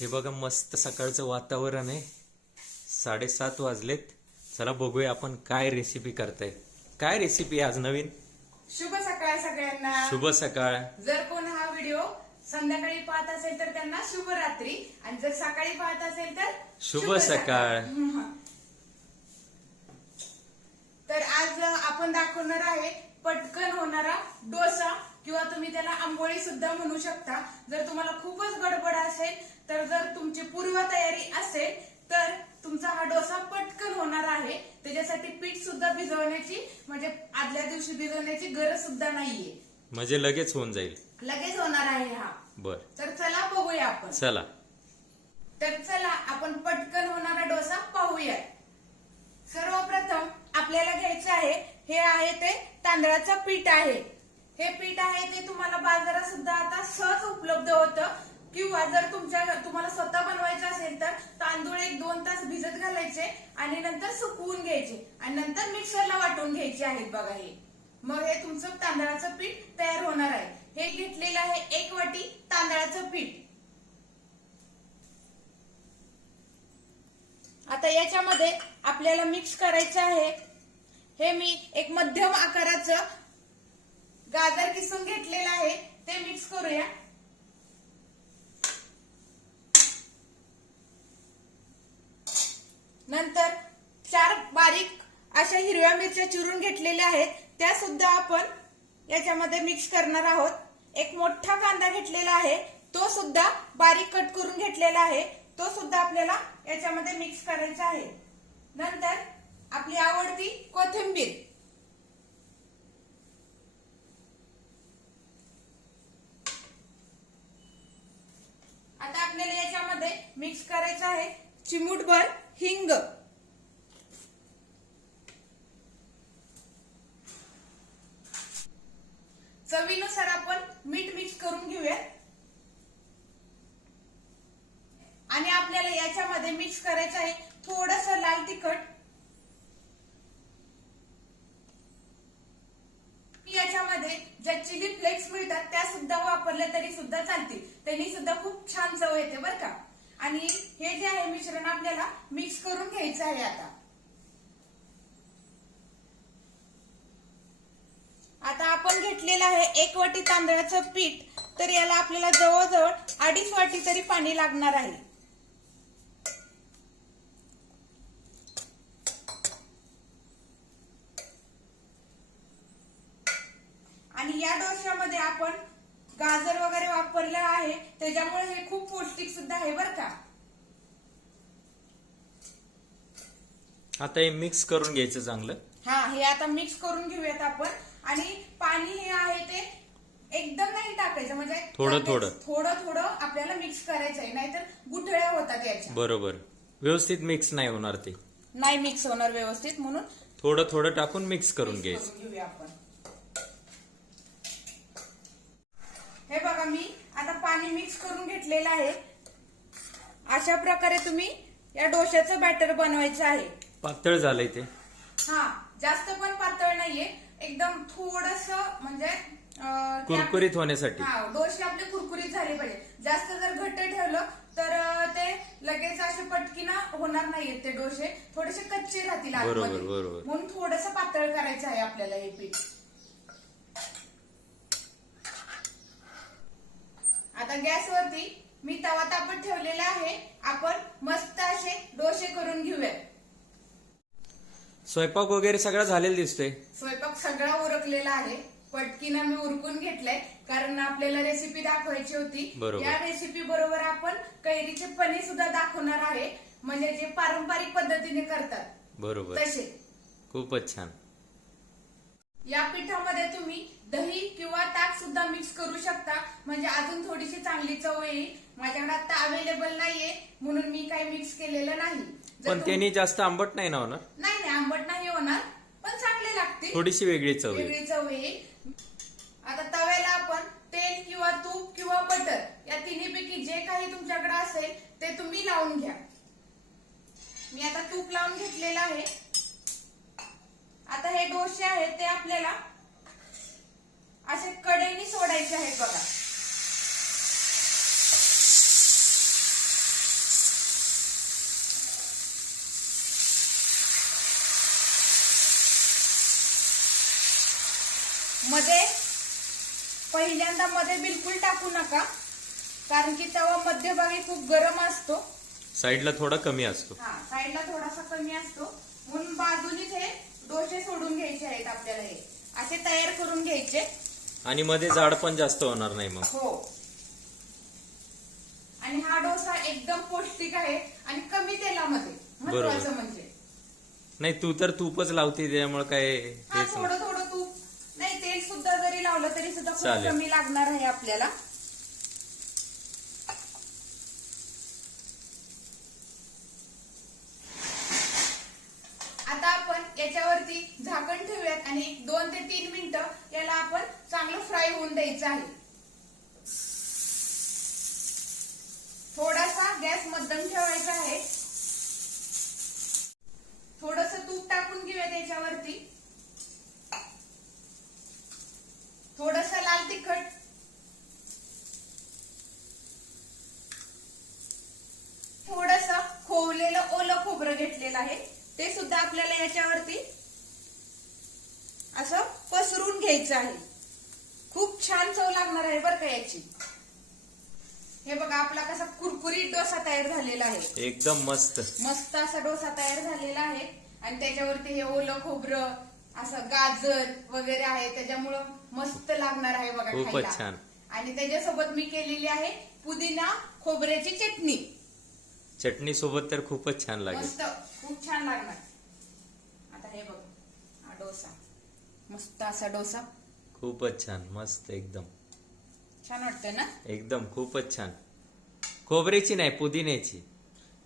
हे बघा मस्त सकाळचं वातावरण आहे. साडेसात वाजलेत. चला बघूया आपण काय रेसिपी करताय. काय रेसिपी आज नवीन? शुभ सकाळ सगळ्यांना. शुभ सकाळ. जर कोण हा व्हिडिओ संध्याकाळी पाहत असेल तर त्यांना शुभ रात्री आणि जर सकाळी पाहत असेल तर शुभ सकाळ. तर आज आपण दाखवणार आहे पटकन होणारा डोसा. किंवा तुम्ही त्याला आंबोळी सुद्धा म्हणू शकता. जर तुम्हाला खूपच गडबड असेल तर जर तुमची पूर्व तयारी असेल तर तुमचा हा डोसा पटकन होणार आहे. त्याच्यासाठी पीठ सुद्धा भिजवण्याची म्हणजे आदल्या दिवशी भिजवण्याची गरज सुद्धा नाहीये. म्हणजे लगेच होऊन जाईल. लगेच होणार आहे हा. बर. तर चला बघूया आपण. चला. तर चला आपण पटकन होणारा डोसा पाहूया सर्वप्रथम आपल्याला घ्यायचं आहे हे आहे ते तांदळाचं पीठ आहे. हे पीठ आहे ते तुम्हाला बाजारात सुद्धा आता सहज उपलब्ध होतं. किंवा जर तुमच्या तुम्हाला स्वतः बनवायचं असेल तर तांदूळ एक दोन तास भिजत घालायचे आणि नंतर सुकवून घ्यायचे. आणि नंतर मिक्सरला वाटून घ्यायचे आहेत बघा हे. मग हे तुमचं तांदळाचं पीठ तयार होणार आहे. हे घेतलेलं आहे एक वाटी तांदळाचं पीठ. आता याच्यामध्ये आपल्याला मिक्स करायचं आहे. हे मी एक मध्यम आकाराचं गाजर किसून घेतलेलं आहे ते मिक्स करूया. नंतर चार बारीक अशा हिरव्या मिरच्या चिरून घेतलेल्या आहेत त्या सुद्धा आपण याच्यामध्ये मिक्स करणार आहोत. एक मोठा कांदा घेतलेला आहे तो सुद्धा बारीक कट करून घेतलेला आहे तो सुद्धा आपल्याला याच्यामध्ये मिक्स करायचा आहे. नंतर आपली आवडती कोथिंबीर आता आपल्याला याच्यामध्ये मिक्स करायचं आहे. चिमूटभर हिंग. चवीनुसार आपण मीठ मिक्स करून घेऊयात आणि आपल्याला याच्यामध्ये मिक्स करायचं आहे थोडस लाल तिखट. याच्यामध्ये ज्या चिली फ्लेक्स मिळतात त्या सुद्धा वापरल्या तरी सुद्धा चालतील. त्यांनी सुद्धा खूप छान चव येते बरं का. आणि हे जे आहे मिश्रण आपल्याला मिक्स करून घ्यायचं आहे आता. आता आपण घेतलेलं आहे एक वाटी तांदळाचं पीठ तर याला आपल्याला जवळजवळ अडीच वाटी तरी पाणी लागणार आहे. आणि या डोश्यामध्ये आपण गाजर वगैरे वापरलं आहे त्याच्यामुळे हे खूप पौष्टिक सुद्धा आहे बरं का. आता हे मिक्स करून घ्यायचं चांगलं. हा हे आता मिक्स करून घेऊयात आपण. आणि पाणी हे आहे ते एकदम नाही टाकायचं म्हणजे थोडं थोडं. थोडं थोडं आपल्याला मिक्स करायचं आहे नाहीतर गुठळ्या होतात याच्या. बरोबर. व्यवस्थित मिक्स नाही होणार ते. नाही मिक्स होणार व्यवस्थित म्हणून थोडं थोडं टाकून मिक्स करून घ्यायचं. घेऊया आपण हे बघा मी आता पाणी मिक्स करून घेतलेलं आहे. अशा प्रकारे तुम्ही या डोश्याचं बॅटर बनवायचं आहे. पातळ झालंय ते. हा जास्त पण पातळ नाहीये. एकदम थोडस म्हणजे अं, ते कुरकुरीत होण्यासाठी. हा डोसे आपले कुरकुरीत झाले पाहिजे. जास्त जर घट्ट ठेवलं तर अं, ते लगेच असे पटकीना होणार नाहीयेत ते डोसे. थोडेसे कच्चे राहतील बरोबर, आतमध्ये. बरोबर. म्हणून थोडस पातळ करायचं आहे आपल्याला हे पीठ आता गॅसवरती मी तवा तापत ठेवलेला आहे. आपण मस्त असे डोसे करून घेऊयात. स्वयंपाक वगैरे सगळं झालेलं दिसतोय. स्वयंपाक सगळा उरकलेला आहे. पटकीनं मी उरकून घेतलाय. कारण आपल्याला रेसिपी दाखवायची होती. बरोबर. या रेसिपी बरोबर आपण कैरीचे पनीर सुद्धा दाखवणार आहे. म्हणजे जे पारंपरिक पद्धतीने करतात. बरोबर. तसे. खूपच छान. या पिठामध्ये तुम्ही दही किंवा ताक सुद्धा मिक्स करू शकता. म्हणजे अजून थोडीशी चांगली चव येईल. माझ्याकडे आता अवेलेबल नाहीये म्हणून मी काही मिक्स केलेलं नाही. जर पण तुम- त्यांनी जास्त आंबट नाही ना होणार? नाही नाही आंबट नाही होणार पण चांगले लागतील. थोडीशी वेगळी चव वेगळी चव येईल. आता तव्याला आपण तेल किंवा तूप किंवा बटर या तिन्हीपैकी जे काही तुमच्याकडे असेल ते तुम्ही लावून घ्या. मी आता तूप लावून घेतलेलं आहे. आता हे डोसे आहेत ते आपल्याला असे कडेनी सोडायचे आहेत बघा. मध्ये पहिल्यांदा मध्ये बिलकुल टाकू नका कारण की तवा मध्यभागी खूप गरम असतो. साईडला थोडा कमी असतो. हा साईडला थोडासा कमी असतो. म्हणून बाजूनीच हे डोसे सोडून घ्यायचे आहेत आपल्याला हे. असे तयार करून घ्यायचे. आणि मध्ये जाड पण जास्त होणार नाही मग. हो. आणि हा डोसा एकदम पौष्टिक आहे आणि कमी तेलामध्ये महत्वाचं बरोबर. म्हणजे. नाही तू तर तूपच लावते त्यामुळे काय हा हेच नाही. थोडं थोडं तूप नाही तेल सुद्धा जरी लावलं तरी सुद्धा खूप चालेल. कमी लागणार आहे आपल्याला. आता आपण याच्यावरती झाकण ठेवूयात आणि एक दोन ते तीन मिनिटं याला आपण चांगलं फ्राय होऊन द्यायचं आहे. थोडासा गॅस मध्यम ठेवायचा आहे. थोडस तूप टाकून घेऊया त्याच्यावरती थोडस लाल तिखट. थोडस खोवलेलं ओलं खोबरं घेतलेलं आहे. ते सुद्धा आपल्याला याच्यावरती असं पसरून घ्यायचं आहे. खूप छान चव लागणार आहे बरं का याची. हे बघा आपला कसा कुरकुरीत डोसा तयार झालेला आहे. एकदम मस्त. मस्त असा डोसा तयार झालेला आहे. आणि त्याच्यावरती हे ओलं खोबरं असं गाजर वगैरे आहे त्याच्यामुळं मस्त लागणार आहे बघा खूपच खायला. छान. आणि त्याच्यासोबत मी केलेली आहे पुदिना खोबऱ्याची चटणी. चटणी सोबत तर खूपच छान लागेल. मस्त खूप छान लागणार. आता हे बघ हा डोसा. मस्त असा डोसा. खूपच छान मस्त एकदम. छान वाटतंय ना? एकदम खूपच छान. खोबऱ्याची नाही पुदिन्याची.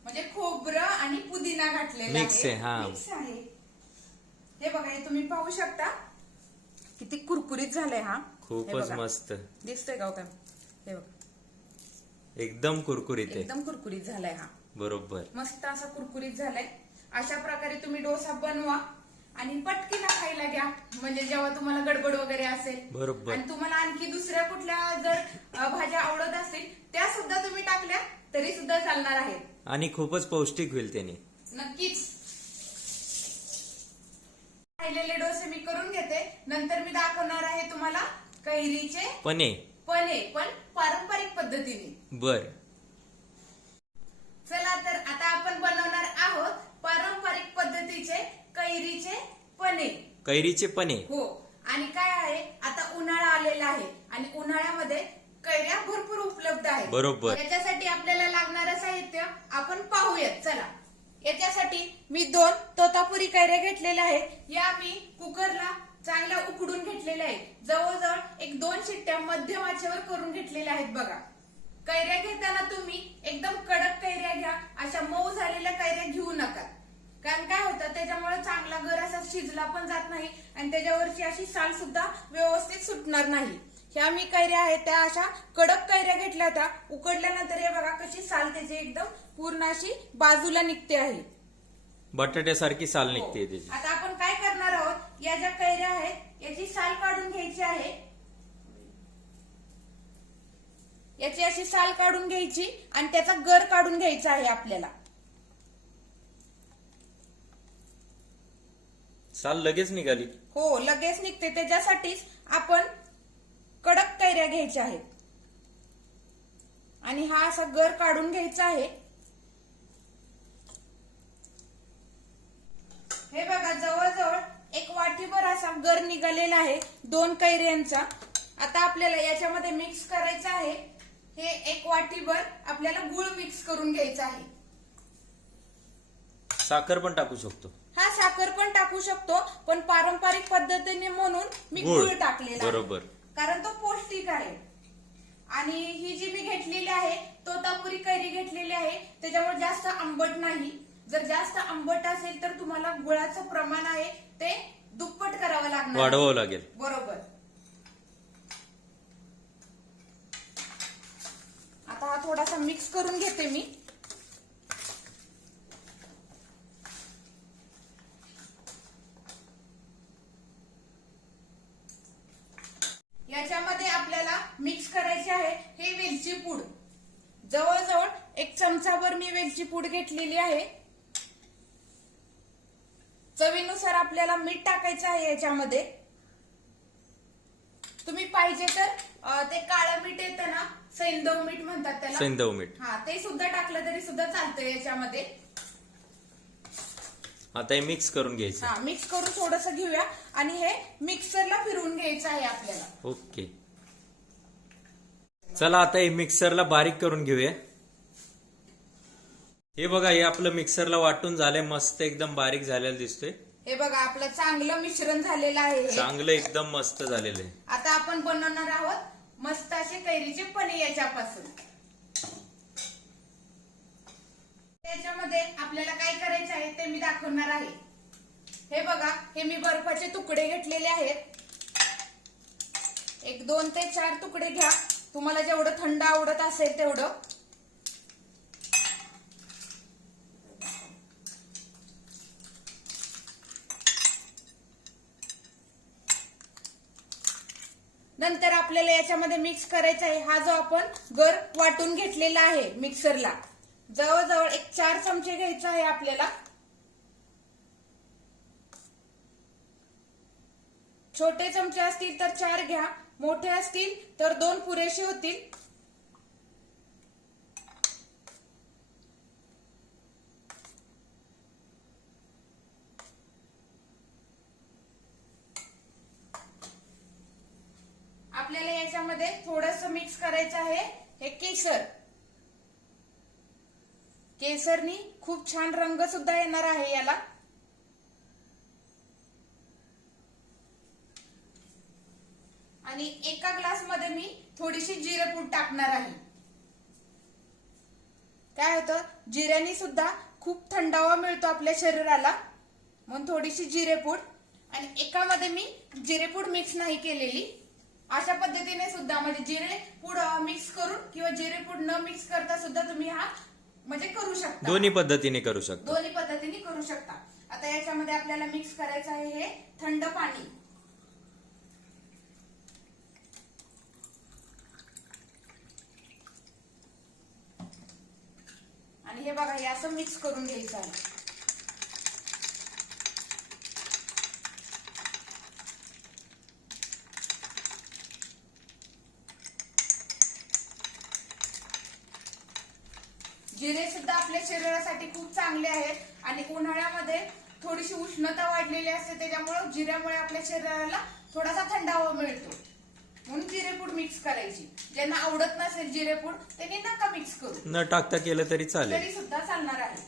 म्हणजे खोबरं आणि पुदिना घातलेला Mix आहे, हा. Mix आहे. हे बघा हे तुम्ही पाहू शकता. किती कुरकुरीत झालंय हा. खूपच. मस्त. दिसतोय का हो काय? हे बघा. एकदम कुरकुरीत आहे. एकदम कुरकुरीत झालाय हा. बरोबर. मस्त असा कुरकुरीत झालाय. अशा प्रकारे तुम्ही डोसा बनवा आणि पटकीना खायला घ्या. म्हणजे जेव्हा तुम्हाला गडबड वगैरे असेल. बरोबर. आणि तुम्हाला आणखी दुसऱ्या कुठल्या जर भाज्या आवडत असतील त्या सुद्धा तुम्ही टाकल्या तरी सुद्धा चालणार आहेत आणि खूपच पौष्टिक होईल त्याने. नक्कीच. राहिलेले डोसे मी करून घेते. नंतर मी दाखवणार आहे तुम्हाला कैरीचे पने. पने पण पारंपरिक पद्धतीने. बर. चला तर आता आपण बनवणार आहोत पारंपरिक पद्धतीचे कैरीचे पने. कैरीचे पने. हो. आणि काय आहे? आता उन्हाळा आलेला आहे आणि उन्हाळ्यामध्ये कैऱ्या भरपूर उपलब्ध आहेत. बरोबर. याच्यासाठी आपल्याला लागणारं साहित्य आपण पाहूयात. चला. याच्यासाठी मी दोन तोतापुरी कैऱ्या घेतलेल्या आहेत. या मी कुकरला चांगल्या उकडून घेतलेल्या आहेत. जवळजवळ एक दोन शिट्ट्या मध्यम आचेवर करून घेतलेल्या आहेत बघा. कैऱ्या घेताना तुम्ही एकदम कडक कैऱ्या घ्या. अशा मऊ झालेल्या कैऱ्या घेऊ नका. कारण काय होतं त्याच्यामुळे चांगला घर असा शिजला पण जात नाही आणि त्याच्यावरची अशी साल सुद्धा व्यवस्थित सुटणार नाही. ह्या मी कैऱ्या आहेत त्या अशा कडक कैऱ्या घेतल्या होत्या. उकडल्यानंतर हे बघा कशी साल त्याची एकदम पूर्ण अशी बाजूला निघते आहे. बटाट्यासारखी साल हो. निघते त्याची. आता आपण काय करणार आहोत या ज्या कैऱ्या आहेत याची साल काढून घ्यायची आहे. याची अशी साल काढून घ्यायची आणि त्याचा गर काढून घ्यायचा आहे आपल्याला. साल लगेच निघाली. हो लगेच निघते. त्याच्यासाठीच आपण कडक कैऱ्या घ्यायच्या आहेत आणि हा असा गर काढून घ्यायचा आहे हे बघा जवळजवळ एक वाटीभर असा गर निघालेला आहे दोन कैऱ्यांचा आता आपल्याला याच्यामध्ये मिक्स करायचं आहे हे एक वाटीभर आपल्याला गुळ मिक्स करून घ्यायचा आहे साखर पण टाकू शकतो हा साखर पण टाकू शकतो पण पारंपरिक पद्धतीने म्हणून मी गुळ. टाकलेला आहे. बरोबर. कारण तो पौष्टिक आहे. आणि ही जी मी घेतलेली आहे तोतापुरी कैरी घेतलेली आहे त्याच्यामुळे जास्त आंबट नाही. जर जास्त आंबट असेल तर तुम्हाला गुळाचं प्रमाण आहे ते दुप्पट करावं लागणार. वाढवावं लागेल. बरोबर. आता हा थोडासा मिक्स करून घेते मी याच्यामध्ये आपल्याला मिक्स करायचे आहे हे वेलची पूड जवळजवळ एक चमचाभर मी वेलची पूड घेतलेली आहे. चवीनुसार आपल्याला मीठ टाकायचं आहे याच्यामध्ये. तुम्ही पाहिजे तर ते काळं मीठ येतं ना सैंदव मीठ म्हणतात त्याला. सैंदव मीठ. हा ते सुद्धा टाकलं तरी सुद्धा चालतं याच्यामध्ये. आता हे मिक्स करून घ्यायचं. हा मिक्स करून थोडस घेऊया. आणि हे मिक्सरला फिरवून घ्यायचं आहे आपल्याला. ओके. चला आता हे मिक्सरला बारीक करून घेऊया. हे बघा हे आपलं मिक्सरला वाटून झालंय मस्त एकदम बारीक झालेलं दिसतोय. हे बघा आपलं चांगलं मिश्रण झालेलं आहे हे. चांगलं एकदम मस्त झालेलं आहे. आता आपण बनवणार आहोत मस्त असे कैरीचे पनीर याच्यापासून. त्याच्यामध्ये आपल्याला काय करायचं आहे ते मी दाखवणार आहे. हे बघा हे मी बर्फाचे तुकडे घेतलेले आहेत. एक दोन ते चार तुकडे घ्या. तुम्हाला जेवढं थंड आवडत असेल तेवढं नंतर आपल्याला याच्यामध्ये मिक्स करायचा आहे. हा जो आपण गर वाटून घेतलेला आहे मिक्सरला जवळजवळ एक चार चमचे घ्यायचा आहे आपल्याला. छोटे चमचे असतील तर चार घ्या. मोठे असतील तर दोन पुरेसे होतील. आपल्याला याच्यामध्ये थोडस मिक्स करायचं आहे. हे केसर. केसरनी खूप छान रंग सुद्धा येणार आहे याला. आणि एका ग्लासमध्ये मी थोडीशी जिरेपूड टाकणार आहे. काय होतं? जिऱ्यानी सुद्धा खूप थंडावा मिळतो आपल्या शरीराला. म्हणून थोडीशी जिरेपूड. आणि एकामध्ये मी जिरेपूड मिक्स नाही केलेली. अशा पद्धतीने सुद्धा म्हणजे जिरेपूड मिक्स करून किंवा जिरेपूड न मिक्स करता सुद्धा तुम्ही हा म्हणजे करू शकता. दोन्ही पद्धतीने करू शकतो. दोन्ही पद्धतीने करू शकता. आता याच्यामध्ये आपल्याला मिक्स करायचं आहे हे थंड पाणी. आणि हे बघा हे असं मिक्स करून घ्यायचं आहे. जिरे सुद्धा आपल्या शरीरासाठी खूप चांगले आहेत. आणि उन्हाळ्यामध्ये थोडीशी उष्णता वाढलेली असते त्याच्यामुळे जिऱ्यामुळे आपल्या शरीराला थोडासा थंडावा मिळतो. म्हणून जिरेपूड मिक्स करायची. ज्यांना आवडत नसेल जिरेपूड त्यांनी नका मिक्स करू. न टाकता केलं तरी चालेल. तरी सुद्धा चालणार आहे.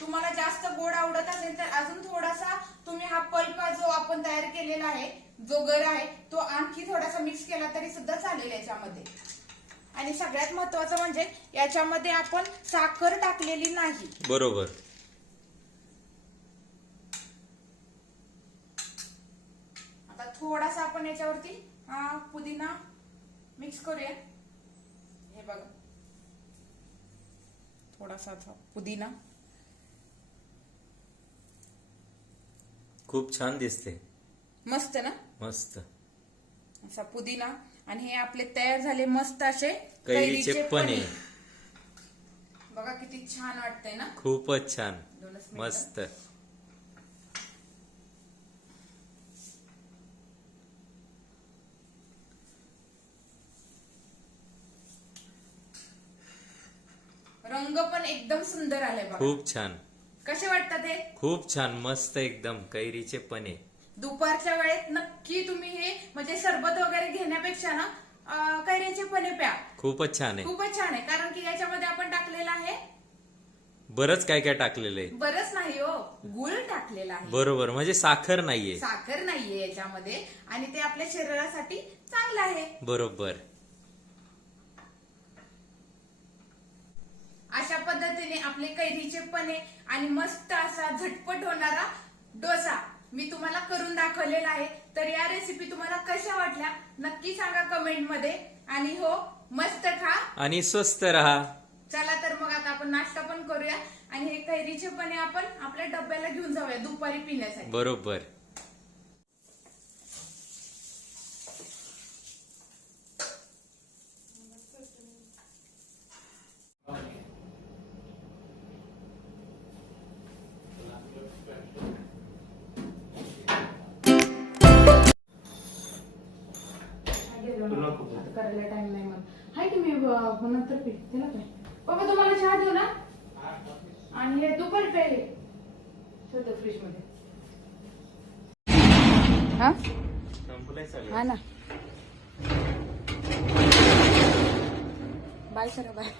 तुम्हाला जास्त गोड आवडत असेल तर अजून थोडासा तुम्ही हा पल्प जो आपण तयार केलेला आहे जो गर आहे तो आणखी थोडासा मिक्स केला तरी सुद्धा चालेल याच्यामध्ये. आणि सगळ्यात महत्वाचं म्हणजे याच्यामध्ये आपण साखर टाकलेली नाही. बरोबर. आता थोडासा आपण याच्यावरती पुदिना मिक्स करूया. हे बघा. थोडासा पुदिना. खूप छान दिसते. मस्त ना? मस्त. असा पुदिना. आणि हे आपले तयार झाले मस्त असे कैरीचे पने. बघा किती छान वाटतंय ना? खूपच छान. मस्त. रंग पण एकदम सुंदर आले खूप छान. कसे वाटतात हे? खूप छान. मस्त एकदम कैरीचे पने. दुपारच्या वेळेत नक्की तुम्ही हे म्हणजे सरबत वगैरे घेण्यापेक्षा ना अं, कैऱ्याचे पणे प्या. खूपच छान आहे. खूपच छान आहे कारण की याच्यामध्ये आपण टाकलेलं आहे. बरंच काय काय टाकलेलं आहे. बरंच नाही हो गुळ टाकलेला आहे. बरोबर म्हणजे साखर नाहीये. साखर नाहीये याच्यामध्ये आणि ते आपल्या शरीरासाठी चांगलं आहे. बरोबर. अशा पद्धतीने आपले कैरीचे पणे आणि मस्त असा झटपट होणारा डोसा मी तुम्हाला करून दाखवलेला आहे. तर या रेसिपी तुम्हाला कशा वाटल्या नक्की सांगा कमेंटमध्ये. आणि हो मस्त खा. आणि स्वस्त राहा. चला तर मग आता आपण नाश्ता पण करूया. आणि हे कैरीचे पणे आपण आपल्या डब्याला घेऊन जाऊया दुपारी पिण्यासाठी. बरोबर. नंतर पे त्याला काय पप्पा तुम्हाला चहा देऊ ना? आणि हे दुपारी पे. ठेवतो फ्रीजमध्ये हा? हा ना. बाय करा बाय.